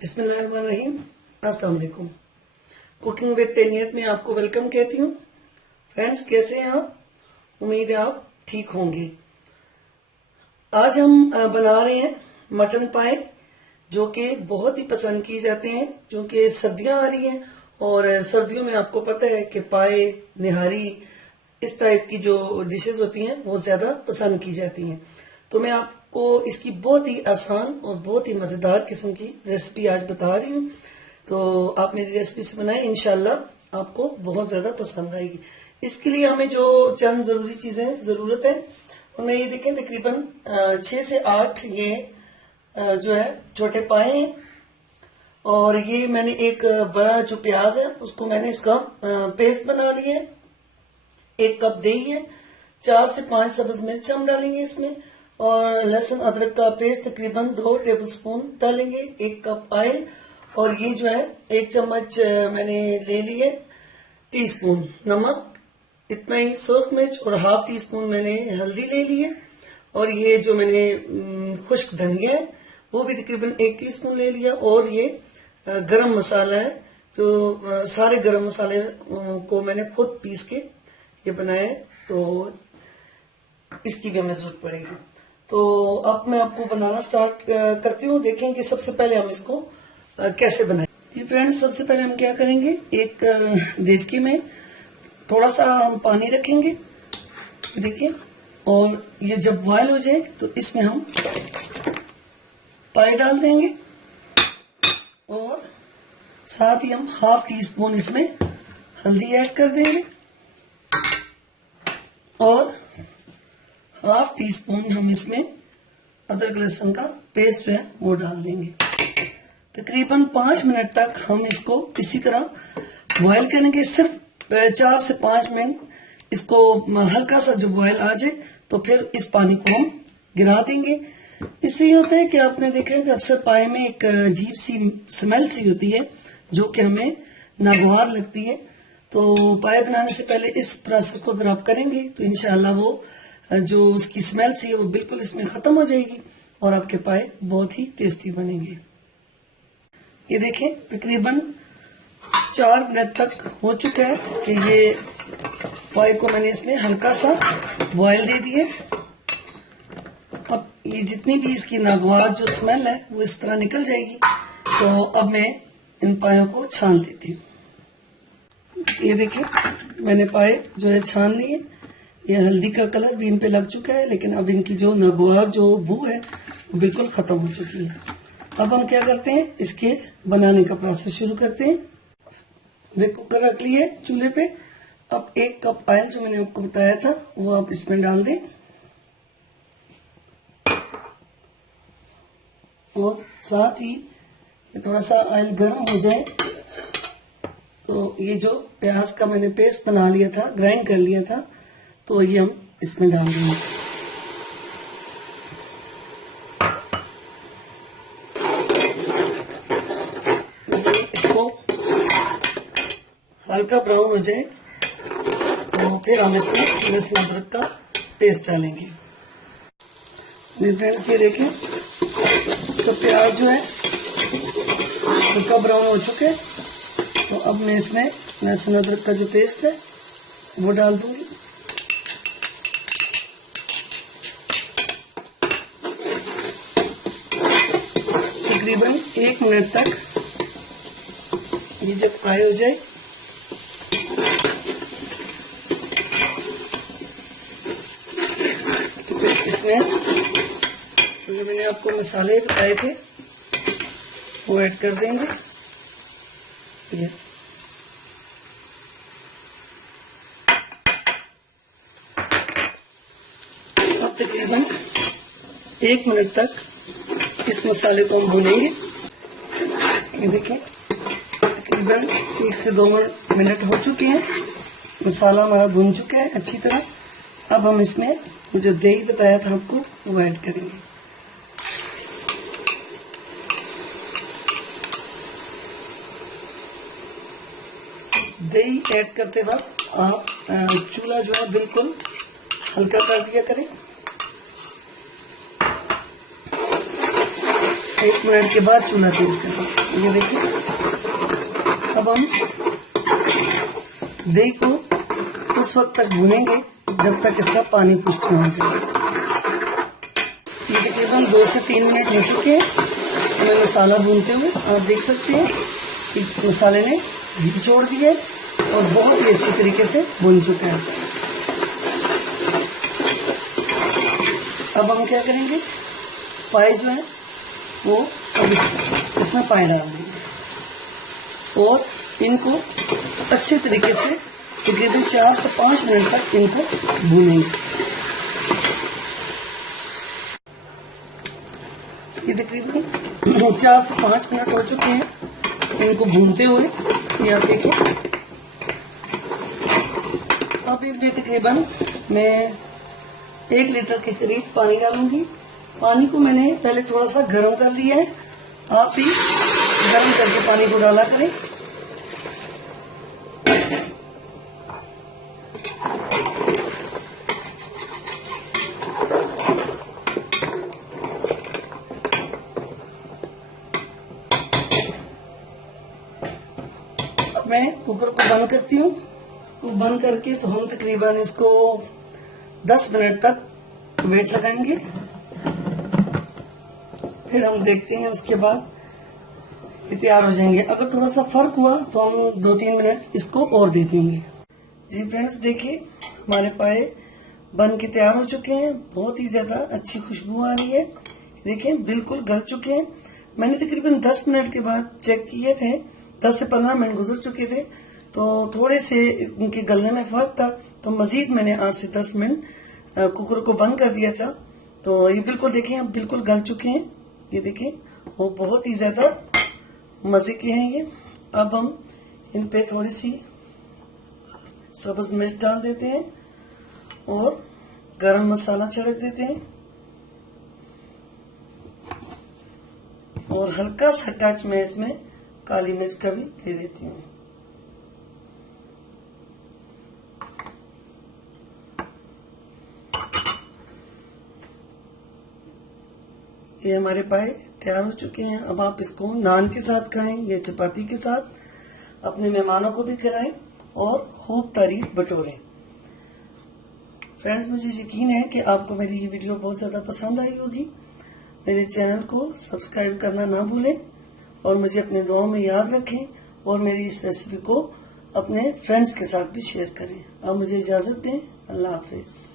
बिस्मिल्लाहिर्रहमानिर्रहीम। अस्सलाम वालेकुम। कुकिंग विद तेनियत में आपको वेलकम कहती हूँ। फ्रेंड्स, कैसे हैं आप? उम्मीद है आप ठीक होंगे। आज हम बना रहे हैं मटन पाए, जो कि बहुत ही पसंद किए जाते हैं, जो कि सर्दियां आ रही हैं और सर्दियों में आपको पता है कि पाए, निहारी, इस टाइप की जो डिशेस होती हैं वो ज्यादा पसंद की जाती हैं। तो मैं आपको इसकी बहुत ही आसान और बहुत ही मजेदार किस्म की रेसिपी आज बता रही हूँ। तो आप मेरी रेसिपी से बनाएं, इंशाल्लाह आपको बहुत ज्यादा पसंद आएगी। इसके लिए हमें जो चंद जरूरी चीजें जरूरत है उनमें ये देखें, तकरीबन 6 से 8 ये जो है छोटे पाए हैं। और ये मैंने एक बड़ा जो प्याज है उसको मैंने इसका पेस्ट बना लिया है। 1 कप दही है, 4 से 5 सब्ज मिर्च हम डालेंगे इसमें, और लहसुन अदरक का पेस्ट तकरीबन 2 टेबलस्पून डालेंगे। 1 कप ऑयल, और ये जो है 1 चम्मच मैंने ले लिए टीस्पून नमक, इतना ही सुर्ख मिर्च, और ½ टीस्पून मैंने हल्दी ले ली है। और ये जो मैंने खुश्क धनिया है वो भी तकरीबन 1 टीस्पून ले लिया। और ये गरम मसाला है, जो सारे गरम मसाले को मैंने खुद पीस के ये बनाया है, तो इसकी भी हमें जरूरत पड़ेगी। तो अब मैं आपको बनाना स्टार्ट करती हूँ। देखें कि सबसे पहले हम इसको कैसे बनाएं। जी फ्रेंड्स, सबसे पहले हम क्या करेंगे, एक देचकी में थोड़ा सा हम पानी रखेंगे, देखिए, और ये जब बॉयल हो जाए तो इसमें हम पाए डाल देंगे, और साथ ही हम ½ टीस्पून इसमें हल्दी ऐड कर देंगे, और ½ टीस्पून हम इसमें अदरक लहसुन का पेस्ट जो है वो डाल देंगे। तकरीबन 5 मिनट तक हम इसको इसी तरह बॉयल करेंगे। सिर्फ 4 से 5 मिनट इसको हल्का सा जो बॉयल आ जाए तो फिर इस पानी को हम गिरा देंगे। इससे ये होता है कि आपने देखा है कि अक्सर पाए में एक अजीब सी स्मेल सी होती है जो कि हमें नागवार लगती है। तो पाए बनाने से पहले इस प्रोसेस को अगर आप करेंगे तो इंशाल्लाह वो जो उसकी स्मेल सी है वो बिल्कुल इसमें खत्म हो जाएगी और आपके पाए बहुत ही टेस्टी बनेंगे। ये देखें, तकरीबन 4 मिनट तक हो चुका है कि ये पाए को मैंने इसमें हल्का सा बॉयल दे दिए। अब ये जितनी भी इसकी नागवार जो स्मेल है वो इस तरह निकल जाएगी। तो अब मैं इन पायों को छान लेती हूँ। ये देखिए, मैंने पाए जो है छान लिए। ये हल्दी का कलर भी इन पे लग चुका है, लेकिन अब इनकी जो नागवार जो बू है वो बिल्कुल खत्म हो चुकी है। अब हम क्या करते हैं, इसके बनाने का प्रोसेस शुरू करते हैं। मैंने कुकर रख लिया है चूल्हे पे। अब 1 कप ऑयल जो मैंने आपको बताया था वो आप इसमें डाल दें, और साथ ही थोड़ा सा ऑयल गर्म हो जाए तो ये जो प्याज का मैंने पेस्ट बना लिया था, ग्राइंड कर लिया था, तो ये हम इसमें डाल देंगे। इसको हल्का ब्राउन हो जाए तो फिर हम इसमें लहसुन अदरक का पेस्ट डालेंगे। फ्रेंड्स, ये देखें, तो प्याज जो है हल्का ब्राउन हो चुके हैं। तो अब मैं इसमें लहसुन अदरक का जो पेस्ट है वो डाल दूंगी। तकरीबन 1 मिनट तक ये जब फ्राई हो जाए तो फिर इसमें जो मैंने आपको मसाले बताए थे वो ऐड कर देंगे। ये अब तकरीबन 1 मिनट तक इस मसाले को हम भूनेंगे। ये देखिए, तकरीबन 1 से 2 मिनट हो चुके हैं। मसाला हमारा भून चुका है अच्छी तरह। अब हम इसमें जो दही बताया था आपको वो ऐड करेंगे। दही ऐड करते वक्त आप चूल्हा जो है बिल्कुल हल्का कर दिया करें, 1 मिनट के बाद चूल्हा तेज करें। ये देखिए, अब हम दही को उस वक्त तक भूनेंगे जब तक इसका पानी पुष्ट न हो जाए। ये तकरीबन 2 से 3 मिनट हो चुके हैं हमें मसाला भूनते हुए। आप देख सकते हैं कि मसाले ने घी छोड़ दिया और बहुत ही अच्छी तरीके से भून चुका है। अब हम क्या करेंगे, पाए जो है वो अब इसमें पाए डाल देंगे और इनको अच्छे तरीके से तकरीबन 4 से 5 मिनट तक इनको भूनेंगे। ये तकरीबन 4 से 5 मिनट हो चुके हैं इनको भूनते हुए। ये आप देखिए, अब इसमें तकरीबन मैं 1 लीटर के करीब पानी डालूंगी। पानी को मैंने पहले थोड़ा सा गर्म कर लिया है, आप भी गर्म करके पानी को डाला करें। अब मैं कुकर को बंद करती हूँ। इसको बंद करके तो हम तकरीबन इसको 10 मिनट तक वेट लगाएंगे। फिर हम देखते हैं, उसके बाद ये तैयार हो जाएंगे। अगर थोड़ा सा फर्क हुआ तो हम 2-3 मिनट इसको और दे देंगे। जी फ्रेंड्स, देखिए हमारे पाए बन के तैयार हो चुके हैं। बहुत ही ज्यादा अच्छी खुशबू आ रही है। देखिए बिल्कुल गल चुके हैं। मैंने तकरीबन 10 मिनट के बाद चेक किए थे, 10 से 15 मिनट गुजर चुके थे, तो थोड़े से इनके गलने में फर्क था, तो मजीद मैंने 8 से 10 मिनट कुकर को बंद कर दिया था। तो ये बिल्कुल देखिए अब बिल्कुल गल चुके हैं। ये देखिए वो बहुत ही ज्यादा मजे के हैं ये। अब हम इन पे थोड़ी सी सब्ज मिर्च डाल देते हैं और गरम मसाला छिड़क देते हैं और हल्का सा टच मैं इसमें काली मिर्च का भी दे देती हूँ। ये हमारे पाए तैयार हो चुके हैं। अब आप इसको नान के साथ खाएं या चपाती के साथ, अपने मेहमानों को भी खिलाएं और खूब तारीफ बटोरें। फ्रेंड्स, मुझे यकीन है कि आपको मेरी ये वीडियो बहुत ज्यादा पसंद आई होगी। मेरे चैनल को सब्सक्राइब करना ना भूलें और मुझे अपने दुआओं में याद रखें और मेरी इस रेसिपी को अपने फ्रेंड्स के साथ भी शेयर करें। अब मुझे इजाजत दें। अल्लाह हाफिज।